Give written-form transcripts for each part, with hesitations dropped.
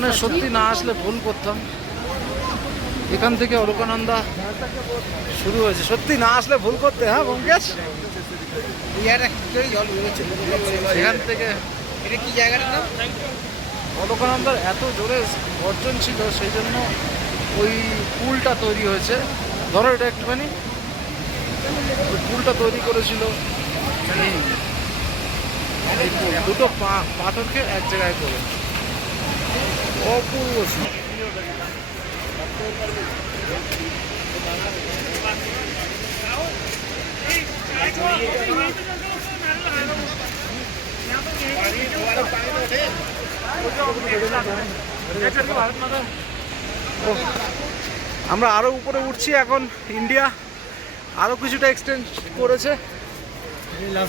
এখানে সত্যি না আসলে ভুল করতাম। এখান থেকে অলকানন্দা শুরু হয়েছে, সত্যি না আসলে ভুল করতে। হ্যাঁ ব্যোমকেশ, এখান থেকে এটা কি জায়গাটা না? অলকানন্দার এত জোরে গর্জন ছিল, সেই জন্য ওই পুলটা তৈরি হয়েছে। ধরো এটা একটুখানি, ওই পুলটা তৈরি করেছিল এই পুল, দুটো পাথরকে এক জায়গায় করে। অপূর্ব সুন্দর। আমরা আরো উপরে উঠছি এখন। ইন্ডিয়া আরো কিছুটা এক্সটেন্ড করেছে।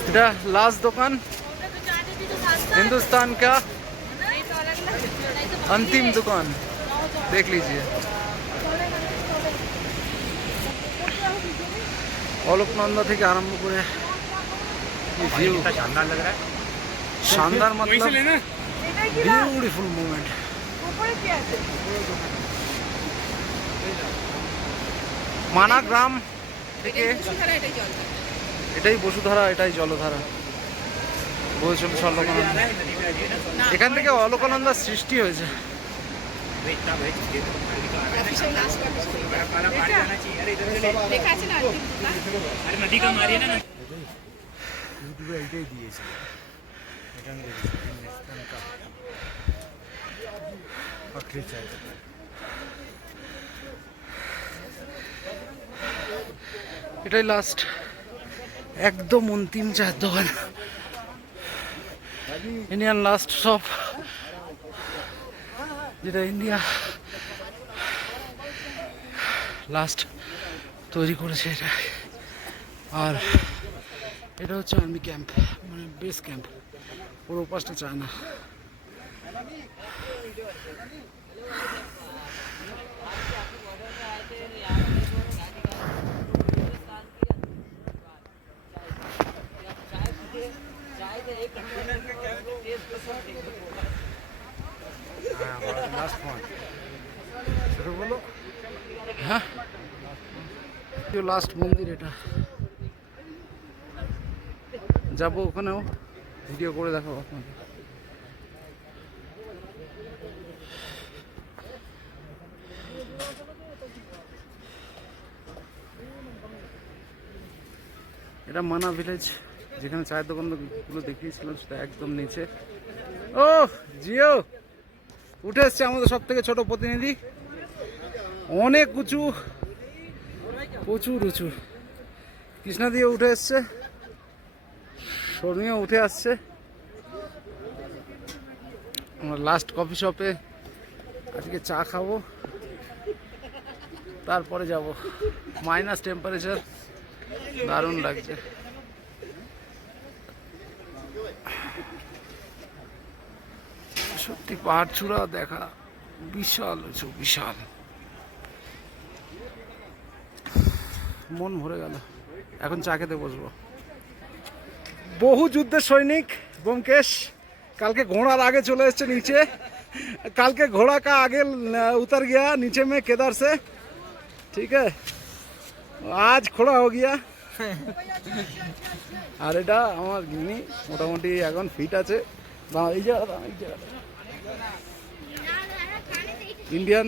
এটা লাস্ট দোকান, हिंदुस्तान का अंतिम दुकान, देख लीजिए। অলকনন্দা থেকে আরম্ভ করে ভিউ शानदार लग रहा है। शानदार मतलब ब्यूटीफुल मोमेंट। মানা গ্রাম থেকে এটাই বসুধারা, এটাই জলধারা বয়ে চলছে অলকানন্দা। এখান থেকে অলকানন্দার সৃষ্টি হয়েছে। এটাই লাস্ট, একদম অন্তিম চায়ের দোকান, ইন্ডিয়ান লাস্ট শপ, যেটা ইন্ডিয়া লাস্ট তৈরি করেছে এটা। আর এটা হচ্ছে আর্মি ক্যাম্প, মানে বেস ক্যাম্প, পুরো উপাসটা চায় না। হ্যাঁ, লাস্ট মন্দির এটা, যাবো ওখানেও ভিডিও করে দেখাবো আপনাদের। এটা মানা ভিলেজ, যেখানে চায়ের দোকানগুলো দেখিয়েছিলাম সেটা একদম নিচে। ও জিও উঠে এসছে আমাদের সব থেকে ছোট প্রতিনিধি, অনেক উঁচু, প্রচুর উঁচু। কৃষ্ণা দিয়ে উঠে এসছে, শর্মিও উঠে আসছে। আমরা লাস্ট কফি শপে আজকে চা খাবো, তারপরে যাব। মাইনাস টেম্পারেচার, দারুণ লাগছে। সত্যি পাহাড় চূড়া দেখা বিশাল উঁচু, বিশাল, মন ভরে গেল। এখন চা খেতে বসবো। বহু যুদ্ধের সৈনিক ব্যোমকেশ কালকে ঘোড়ার আগে চলে এসছে নিচে। কালকে ঘোড়া কা আগে उतर गया नीचे में केदार से, ठीक है, आज খোড়া हो गया। আর এটা আমার গিনি মোটামুটি এখন ফিট আছে। এই জায়গাটা ইন্ডিয়ান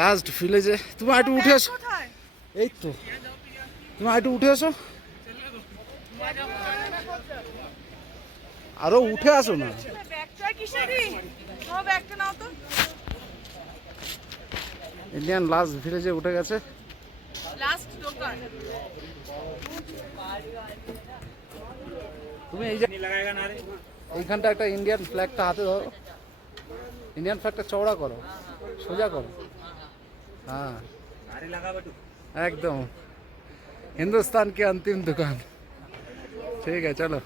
লাস্ট ভিলেজে। তুমি একটু উঠে আসো, এই তো তুমি একটু উঠে আসো, আরো উঠে আসো না। ইন্ডিয়ান লাস্ট ভিলেজে উঠে গেছে। তুমি এই যে এইখানটা একটা ইন্ডিয়ান ফ্ল্যাগটা হাতে ধরো, ইন্ডিয়ান ফ্ল্যাগটা চওড়া করো, সোজা করো। हाँ एकदम हिंदुस्तान की अंतिम दुकान। ठीक है चलो।